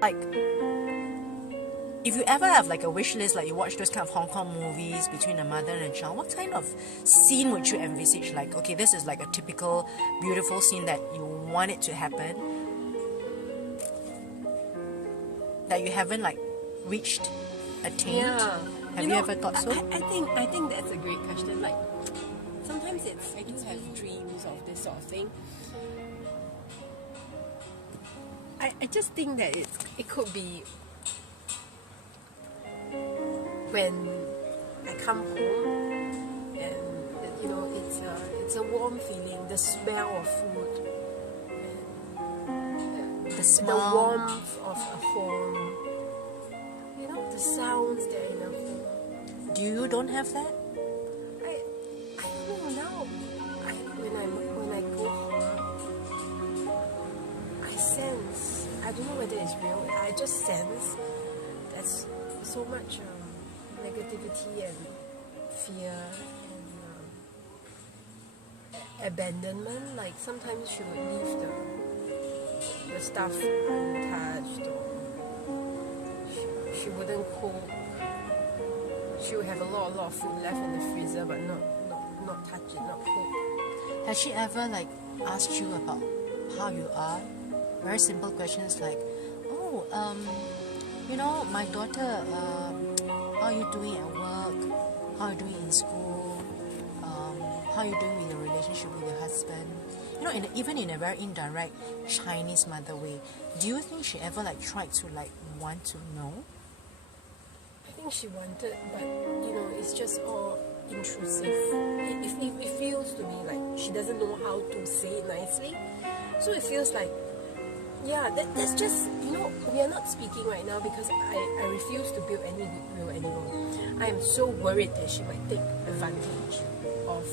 Like, if you ever have like a wish list, like you watch those kind of Hong Kong movies between a mother and a child, what kind of scene would you envisage? Like, okay, this is like a typical beautiful scene that you want it to happen, that you haven't like reached, attained. Yeah. Have you ever thought so? I think that's a great question. Like, sometimes I do have dreams of this sort of thing. I just think that it could be when I come home and it's a warm feeling, the smell of food, The the smell. warmth of a home, the sounds that are in a home. You don't have that? I don't know now. When I go home, I sense. I don't know whether it's real. I just sense there's so much negativity and fear and abandonment. Like sometimes she would leave the stuff untouched, or she wouldn't cook. She would have a lot of food left in the freezer, but not touch it, not cook. Has she ever like asked you about how you are? Very simple questions like, oh, my daughter, how are you doing at work? How are you doing in school? How are you doing with your relationship with your husband? Even in a very indirect Chinese mother way, do you think she ever like tried to like want to know? I think she wanted, but it's just all intrusive. It feels to me like she doesn't know how to say it nicely. So it feels like, that's just, we are not speaking right now because I refuse to build any goodwill anymore. I am so worried that she might take advantage of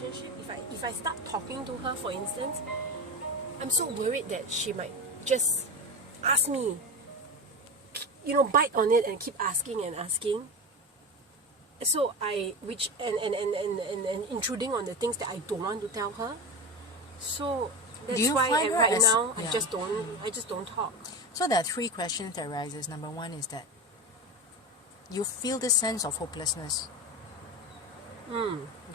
relationship. If I start talking to her, for instance, I'm so worried that she might just ask me, bite on it and keep asking and asking. So and intruding on the things that I don't want to tell her. So that's why right now I just don't talk. So there are three questions that arises. Number one is that you feel this sense of hopelessness.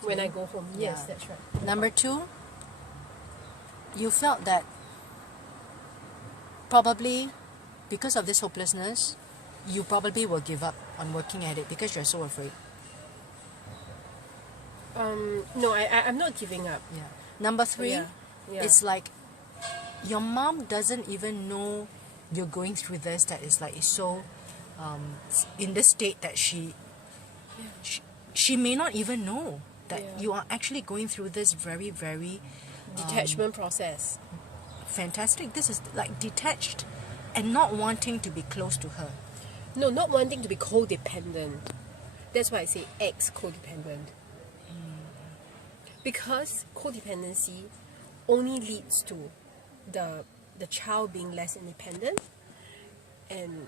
When I go home. Yes, that's right. Number two, you felt that probably because of this hopelessness, you probably will give up on working at it because you're so afraid. No, I'm not giving up. Yeah. Number three, Yeah. it's like your mom doesn't even know you're going through this. That is like it's so in the state that she may not even know that you are actually going through this very, very detachment process. Fantastic. This is like detached and not wanting to be close to her. No, not wanting to be codependent. That's why I say ex-codependent. Because codependency only leads to the child being less independent and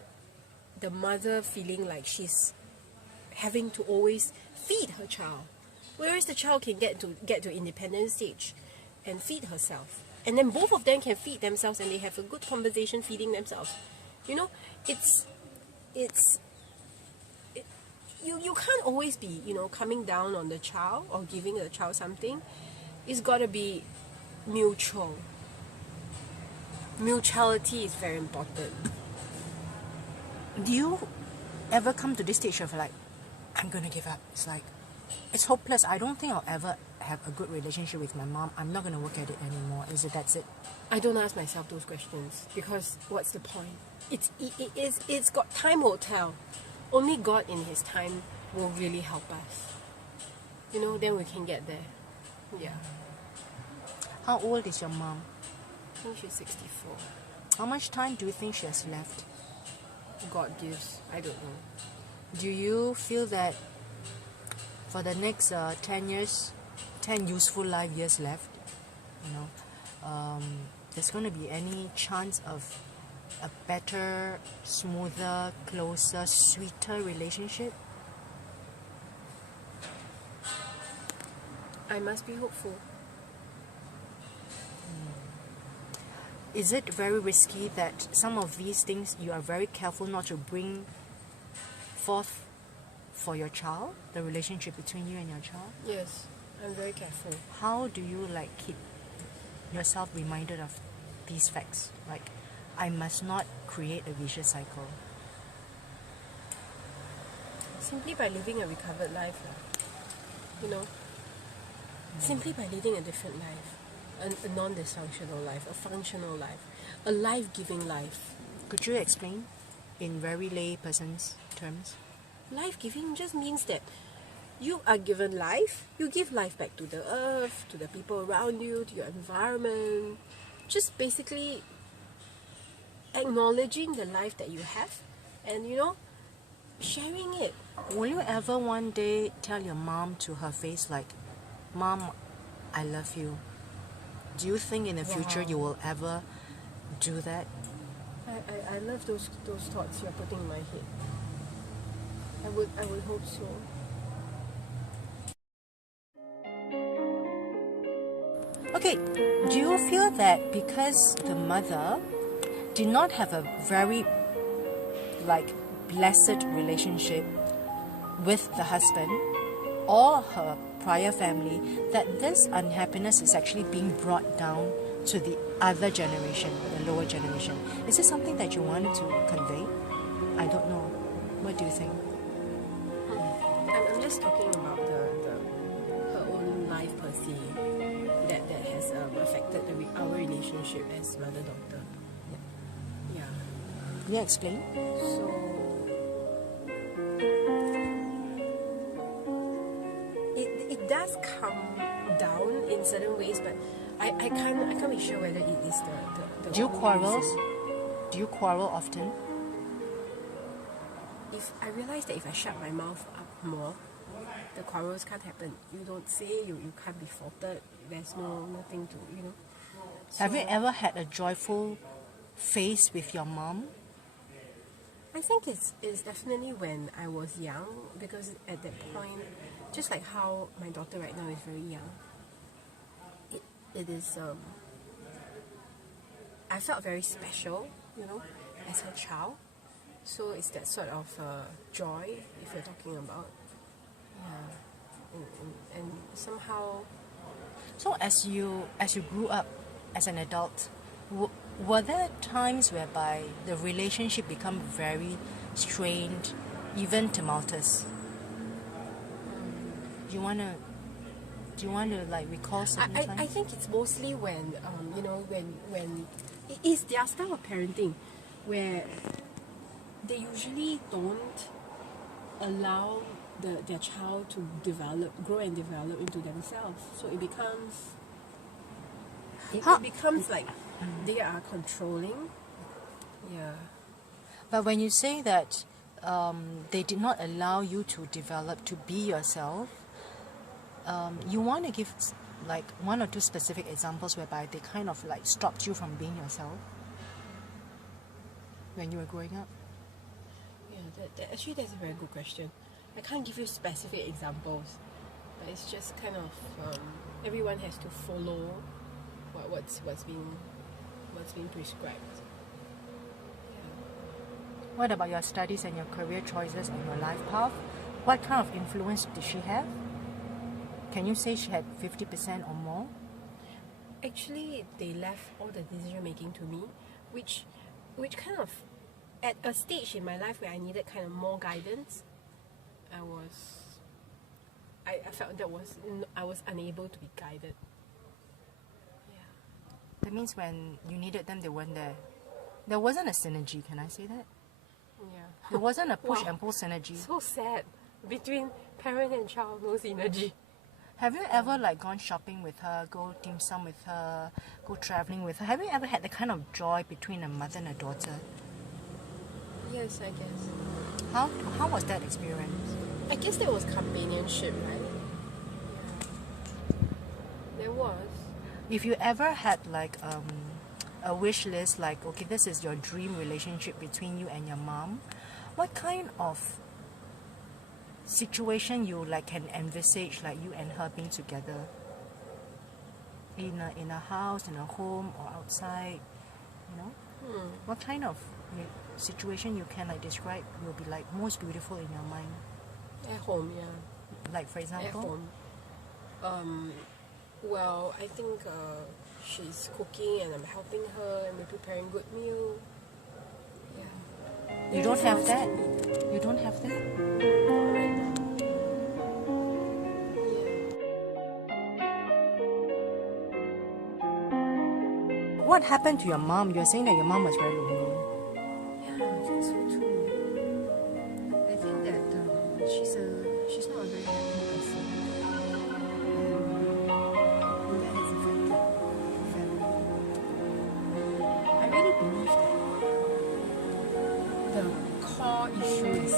the mother feeling like she's having to always feed her child, whereas the child can get to independent stage and feed herself, and then both of them can feed themselves and they have a good conversation feeding themselves. You can't always be coming down on the child or giving the child something. It's got to be mutual. Mutuality is very important. Do you ever come to this stage of like, I'm gonna give up? It's like, it's hopeless. I don't think I'll ever have a good relationship with my mom. I'm not gonna work at it anymore. That's it? I don't ask myself those questions because what's the point? It's got time will tell. Only God in His time will really help us. Then we can get there. Yeah. How old is your mom? I think she's 64. How much time do you think she has left? God gives. I don't know. Do you feel that for the next 10 years, 10 useful life years left, there's going to be any chance of a better, smoother, closer, sweeter relationship? I must be hopeful. is it very risky that some of these things you are very careful not to bring forth for your child, the relationship between you and your child? Yes, I'm very careful. How do you like keep yourself reminded of these facts? Like, I must not create a vicious cycle. Simply by living a recovered life, you know. Simply by living a different life, a non-dysfunctional life, a functional life, a life-giving life. Could you explain in very lay person's terms? Life-giving just means that you are given life, you give life back to the earth, to the people around you, to your environment. Just basically acknowledging the life that you have and, you know, sharing it. Will you ever one day tell your mom to her face like, Mom, I love you? Do you think in the future you will ever do that? I love those thoughts you're putting in my head. I would hope so. Okay, do you feel that because the mother did not have a very like blessed relationship with the husband or her prior family, that this unhappiness is actually being brought down to the other generation, the lower generation? Is this something that you wanted to convey? I don't know. What do you think? I'm just talking about her own life per se that has affected our relationship as mother-daughter. Yeah. Can you explain? So it does come down in certain ways, but I can't be sure whether it is the Do you only quarrel? reason. Do you quarrel often? If I realize that if I shut my mouth up more, the quarrels can't happen. You don't say, you can't be faulted. There's nothing to, you know. Have you So, ever had a joyful face with your mom? I think it's definitely when I was young, because at that point, just like how my daughter right now is very young, it is, I felt very special, you know, as her child. So it's that sort of joy, if you're talking about. Yeah. And somehow... So as you grew up as an adult, were there times whereby the relationship become very strained, even tumultuous? Do you wanna like recall certain times? I think it's mostly when you know, when it is their style of parenting where they usually don't allow their child to grow and develop into themselves. So it becomes like they are controlling. Yeah. But when you say that they did not allow you to develop, to be yourself, you want to give like one or two specific examples whereby they kind of like stopped you from being yourself when you were growing up? Yeah, actually that's a very good question. I can't give you specific examples, but it's just kind of everyone has to follow what's being prescribed. What about your studies and your career choices and your life path? What kind of influence did she have? Can you say she had 50% or more? Actually, they left all the decision making to me, which kind of, at a stage in my life where I needed kind of more guidance, I felt I was unable to be guided. Yeah. That means when you needed them, they weren't there. There wasn't a synergy, can I say that? Yeah. There wasn't a push Wow. and pull synergy. So sad. Between parent and child, no synergy. Have you ever like gone shopping with her, go dim sum with her, go traveling with her? Have you ever had the kind of joy between a mother and a daughter? Yes, I guess. How was that experience? I guess there was companionship, right? Yeah. There was. If you ever had like a wish list, like okay, this is your dream relationship between you and your mom, what kind of situation you like can envisage like you and her being together in a house, in a home, or outside? you know? What kind of situation you can like describe will be like most beautiful in your mind? At home, yeah. Like for At example? home. Well, I think she's cooking and I'm helping her and we're preparing good meal. Yeah. You don't have that? You don't have that? Not right now. Yeah. What happened to your mom? You're saying that your mom was very lonely. Yeah, I think so too. I think that she's not a very happy person. And that has affected her family. I really believe that the core issue is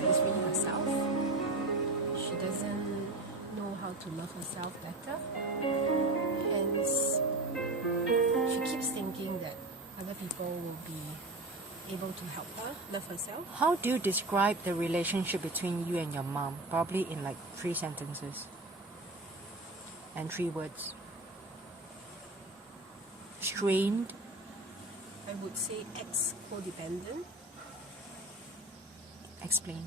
really herself. She doesn't know how to love herself better. Hence, she keeps thinking that other people will be able to help her love herself. How do you describe the relationship between you and your mom? Probably in like 3 sentences and 3 words. Strained. I would say ex-codependent. Explain.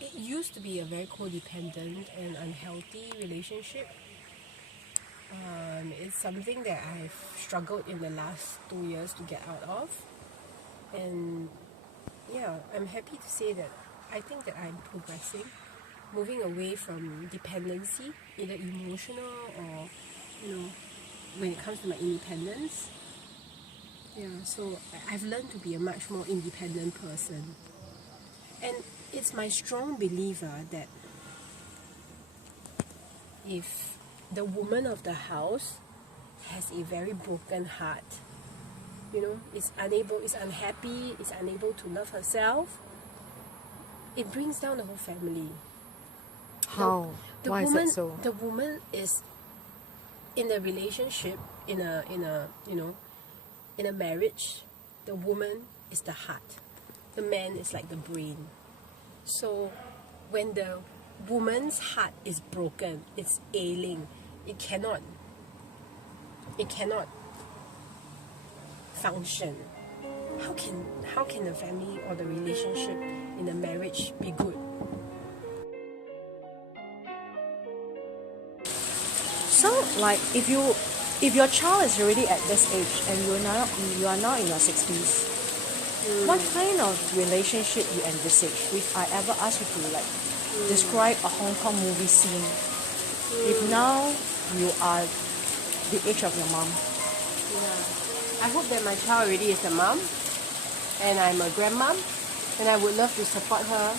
It used to be a very codependent and unhealthy relationship. It's something that I've struggled in the last 2 years to get out of. And yeah, I'm happy to say that I think that I'm progressing, moving away from dependency, either emotional or, when it comes to my independence. Yeah, so I've learned to be a much more independent person. And it's my strong belief that if the woman of the house has a very broken heart, is unhappy, is unable to love herself, it brings down the whole family. How? Why is that so? The woman is in a relationship, in a marriage. The woman is the heart. The man is like the brain. So when the woman's heart is broken, it's ailing, it cannot function. How can the family or the relationship in the marriage be good? So, like, if your child is already at this age and you are now in your 60s, what kind of relationship you envisage? If I ever ask you to like describe a Hong Kong movie scene, if now you are the age of your mom. Yeah. I hope that my child already is a mom and I'm a grandmom, and I would love to support her.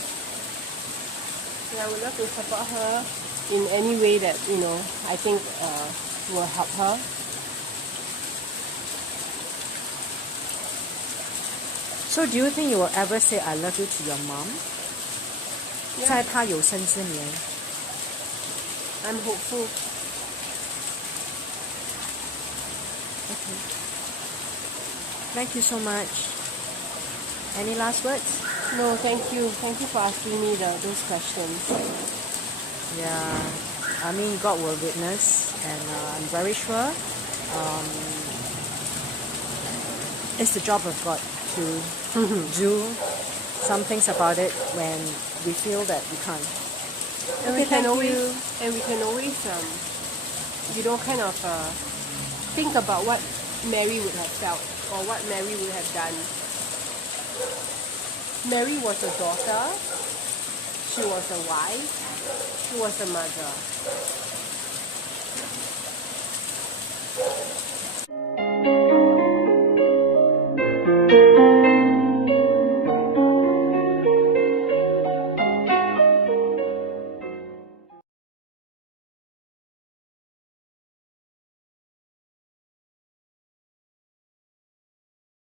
And I would love to support her in any way that I think will help her. So do you think you will ever say I love you to your mom? Yeah. 在她有生之年。 I'm hopeful. Okay. Thank you so much. Any last words? No, thank you. Thank you for asking me those questions. Yeah, I mean God will witness, and I'm very sure it's the job of God to do some things about it when we feel that we can't. And Okay, we can thank always, you. and we can always, kind of think about what Mary would have felt or what Mary would have done. Mary was a daughter. She was a wife. She was a mother.